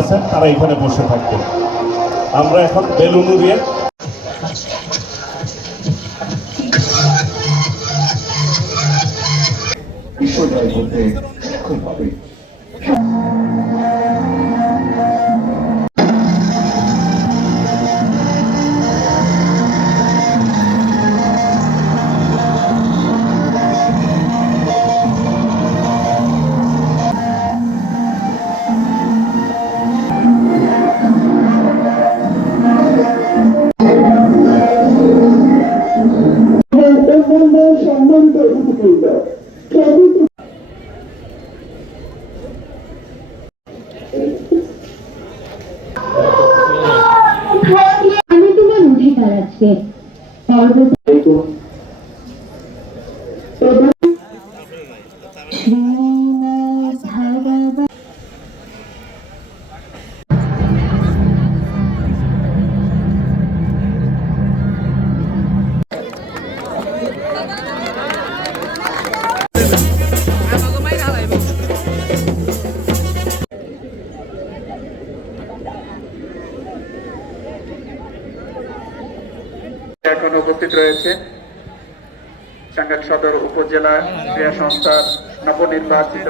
আছেন তারা এখানে বসে থাকবেন। আমরা এখন বেলুন উড়িয়ে বিষয়টার মধ্যে সক্ষম হবে। সম্মানিত অতিথিবৃন্দ, আমি তোমার অধিকার আছে এখন উপস্থিত রয়েছে টাঙ্গাইল সদর উপজেলা ক্রীড়া সংস্থার নবনির্বাচিত